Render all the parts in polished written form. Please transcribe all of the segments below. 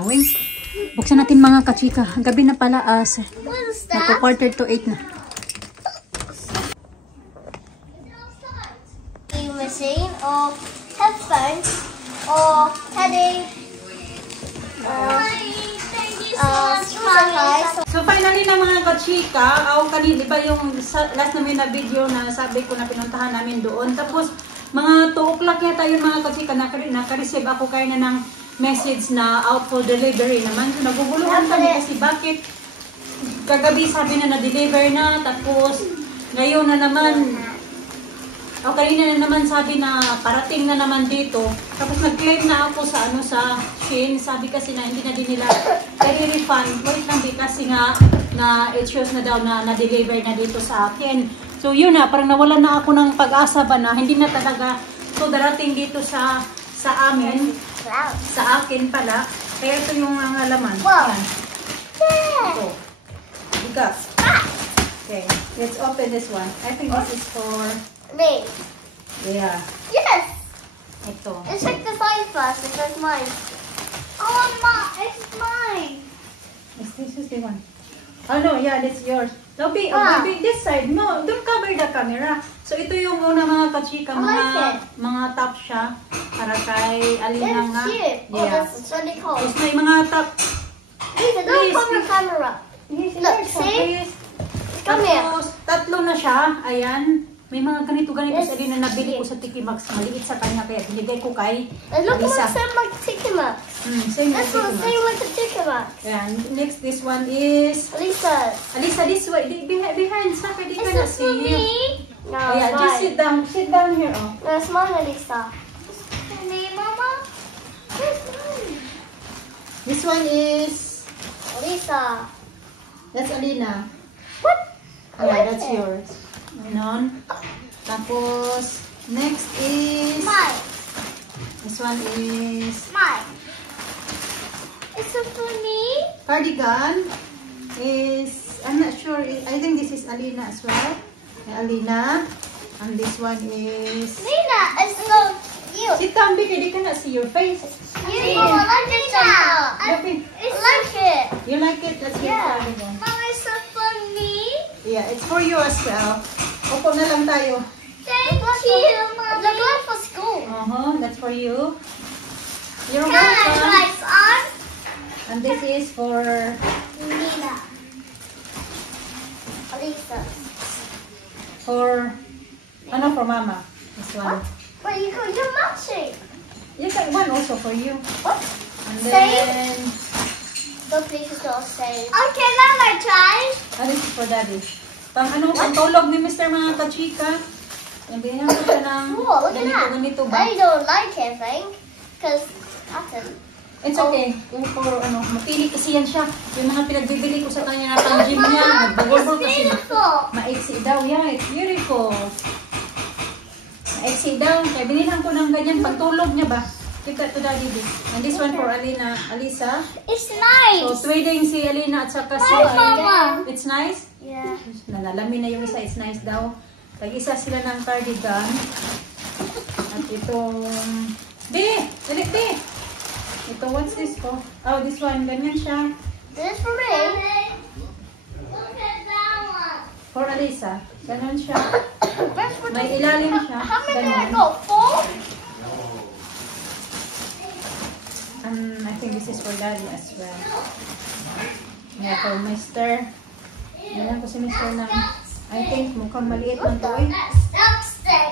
tanawin. Buksan natin mga kachika. Gabi na pala as quarter to 8 na. Machine or headphones or heading So finally na mga kachika, kanina ba yung last namin na video na sabi ko na pinuntahan namin doon. Tapos mga 2 o'clock yata yung mga kachika, naka-receive ako kayo na ng message na out for delivery naman. So naguguluhan kami kasi bakit kagabi sabi na na-deliver na, tapos ngayon na naman kanina na naman sabi na parating na naman dito. Tapos nag-claim na ako sa sa Shein. Sabi kasi na hindi na din nila i-refund. Wait lang di kasi nga na it shows na daw na na-deliver na dito sa akin. So yun na, parang nawala na ako ng pag-asa ba na hindi na talaga ito darating dito sa amin. Sa akin pala. Kaya ito yung mga laman. Yan. Ito. Bigas. Okay, let's open this one. I think this is for me. Yeah. Yes. Ito. Let's check the size first if that's mine. Oh, it's mine. This is the one. Oh no, yeah, that's yours. No, be this side. No, don't cover the camera. So ito yung una mga kachika, mga top siya para kay Alina nga. Yeah. Oh, that's really cool. Tapos may mga top. Lisa, don't cover the camera. Look, see? Come here. Tapos tatlo na siya. Ayan. May mga ganito sa Alina na nabili ko sa Tiki Max. Maliit sa kanya kaya binigay ko kay look, Alisa. same like Tiki Max. Same That's like same like the Tiki Max. And next, this one is Alisa. Alisa, this way. Behind, Saka, di ka na Is this for see. me? No, Yeah, it's just mine. sit down here. Oh. No, it's mine, Alisa. Is this for me, Mama? It's mine. This one is Alisa. that's Alina. What? Yeah, that's yours. Ganon. Tapos next is Mine. this one is Mine. Is it for me? cardigan. Is I'm not sure. I think this is Alina as well. Alina. And this one is Lina, it's so cute. sit down, baby. They cannot see your face. You I like it now. I like it. You like it? That's your Yeah. cardigan. Mama, is it for me? Yeah, it's for you as well. Opo na lang tayo. Thank you, Mama. The one for school. That's for you. You're Can I have welcome. lights on? And this is for Lina. Alisa. for Mama. This one. Wait, you're matching. You got one also for you. What? And then The place is all same. Okay, now I try. this is for Daddy. Pantulog ni Mr. mga kachika. Yung binigyan ko siya ng Whoa, look at that. ganito ba? I don't like it, I think. Because It's okay. Yung for mapili kasi yan siya. Yung mga pinagbibili ko sa kanya na pang gym niya. Nagbubulbul kasi maiksi daw. Yeah, it's beautiful. Maiksi daw. Kaya binilang ko ng ganyan. Pagtulog niya ba? Give that to Daddy this. And this one for Alisa. It's nice. So, trading si Alina at saka si Mama. It's nice? Yeah. Nalalamin na yung isa. It's nice daw. Tag-isa sila ng cardigan. At itong Dali. Ito, what's this for? Oh, this one. Ganyan siya. This is for me. Look at that one. For Alisa. Ganon siya. That's for May ilalim siya. How many did I Ganon. got? 4? I think this is for Daddy as well. Yeah, for Mr. Ganyan ko si Mr. ng I think mukhang maliit na to eh.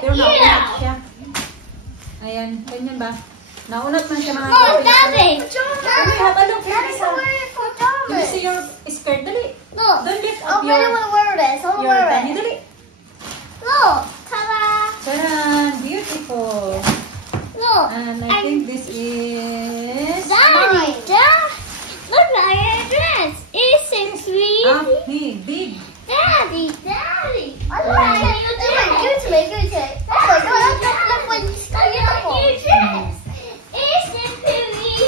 Pero naunat siya. Ayan, ganyan ba? Naunat man siya mga No, Daddy. Daddy, have a look. Daddy's wearing for Let me Daddy. see your skirt. Dali. Look. Don't lift I up really want to wear this. I want to your wear tani. it. Dali. Look. Ta-da. Charan, beautiful. Look. And I think this is Daddy. Look at your dress. Isn't sweet? big. Daddy. I like your dress. Give it to me. Oh my God. Look when it's your dress. Isn't pretty?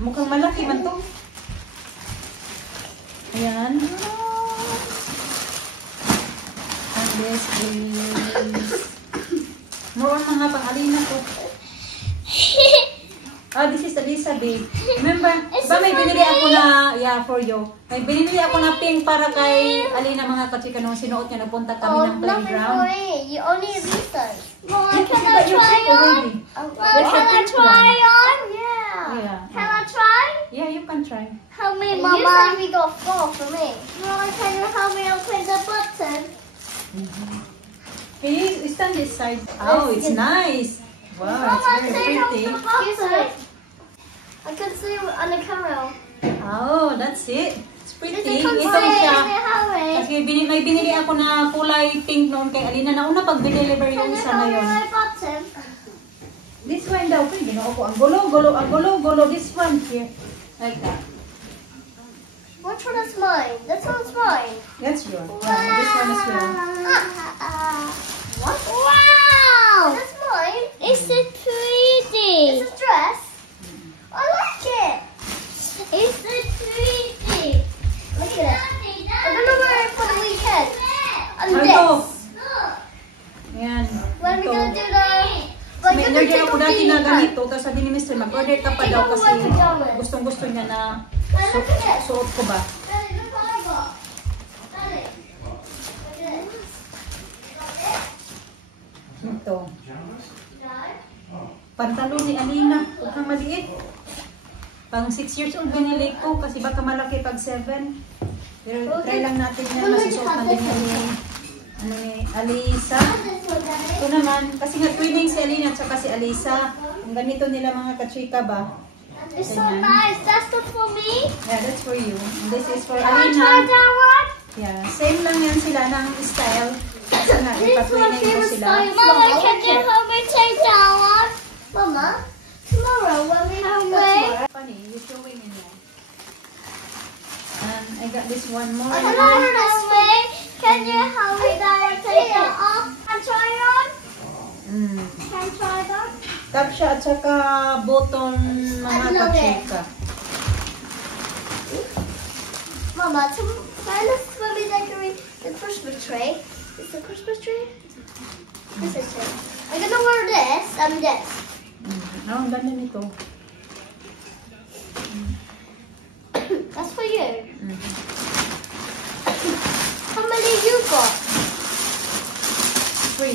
Mukhang malaki man to. Ayan. And this is more on mga pang-Alina to. This is Alisa, babe. Remember, Is ba it may for binili me? ako na, yeah, for you. May binili ako na pink para kay Alina, mga kachika, nung sinuot niya, nagpunta kami Oh, ng nothing for playground. me. You only have these things. Mom, Yeah, can but I you're try pink on? already. Mom, There's a can I pink try one. on? Yeah. Yeah. Can I try? Yeah, you can try. Help me, Mama. You said we got 4 for me. Mama, can you help me open the button? Hey, stand this side. Oh, it's nice. Wow, it's very pretty. Excuse me. I can see on the camera. Oh, that's it. It's pretty. This is Ito siya. Hurry. Kasi may binili ako na kulay pink noon kay Alina. Nauna pag deliver Can yung you isa na help me yun. my button? This one daw. Pwede na ako. Ang gulo. This one here. Like that. Which one is mine? This one's mine. That's yours. Yeah, this one is yours. What? Wow! That's mine. It's a pretty. It's a dress. I like it. It's a pretty. Look at it. I'm gonna wear it for the weekend. And Ito. this. Ayan. When we Ito. gonna do the? May order ako dati na ganito. Tapos sabi ni Mr. mag-order ka pa daw kasi gustong-gusto niya na suot ko ba. Daddy, look what I got. Daddy. Look at this. Ito. No. Pantalon ni Alina. Huwag kang maliit. Pang 6 years old binili ko kasi baka malaki pag 7. Pero try lang natin na masusuot na din ni Alisa. Ito naman, kasi nga twinning si Alina at saka si Alisa. Ang ganito nila mga kachika ba? It's so nice. That's the for me. Yeah, that's for you. And this is for Can I try Alina. that one? Yeah, same lang yan sila ng style. Kasi nga, This is my ipatwinning ko favorite sila. style. Mama, can you help me take that one? Mama, tomorrow when we have Funny, you're showing in there. And I got this one more. Hello, this way. Can you help me take that off and try it on? Can I try that? Top siya at saka button mga I love it. kachika. Mama, tomorrow when we decorate the Christmas tree. Is the Christmas tree? This is it. I'm gonna wear this and this. Ang ganda nito. That's for you. How many you got? 3.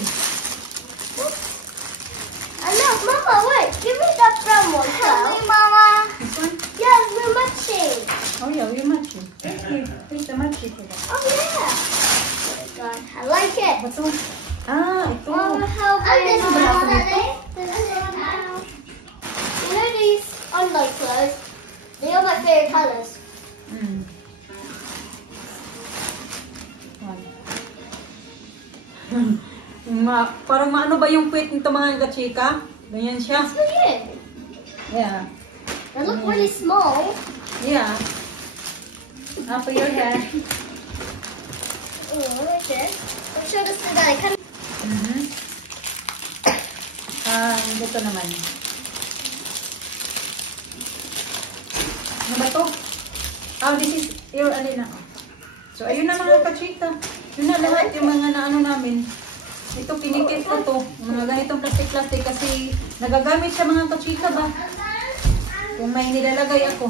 I know, Mama, wait. Give me that brown one. Help me, Mama. This one? Yes, we're matching. Oh yeah, you're matching. Take the matching for that. Oh, yeah. God, I like it. What's on? Ah, ito. Mama, help me. this one, Daddy. You know these unlike clothes? They are my favorite colors. Parang maano ba yung puwet nito mga kachika? Ganyan siya. That's for you. Yeah. They look really small. Yeah. For your hair. Oh, okay. I'll show this to Daddy. Can Dito naman. Ano ba to? This is your Alina. So, ayun na mga kachika. Yun na lahat yung mga naano namin. Ito, pinikit ko to. Mga ganitong plastic-plastic kasi nagagamit siya mga kachika ba? Kung may nilalagay ako.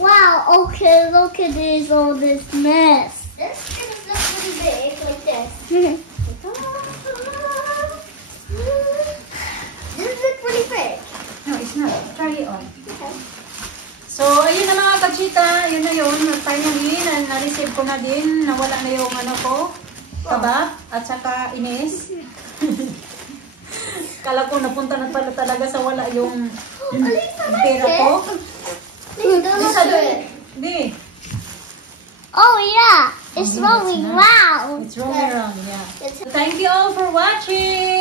Wow, okay, look at this, all this mess. This thing looks really big, like this. This looks really big. No, it's not. Try it on. Okay. So, ayun na mga kachika. Yun na yun. Finally, na-receive ko na din. Nawala na yung ano ko. Kaba. At saka Ines. Kala ko napunta na pala talaga sa wala yung pera ko. Lisa, do it. Di. Oh yeah, it's Oh, rolling that's nice. round. It's rolling around, yeah. Thank you all for watching.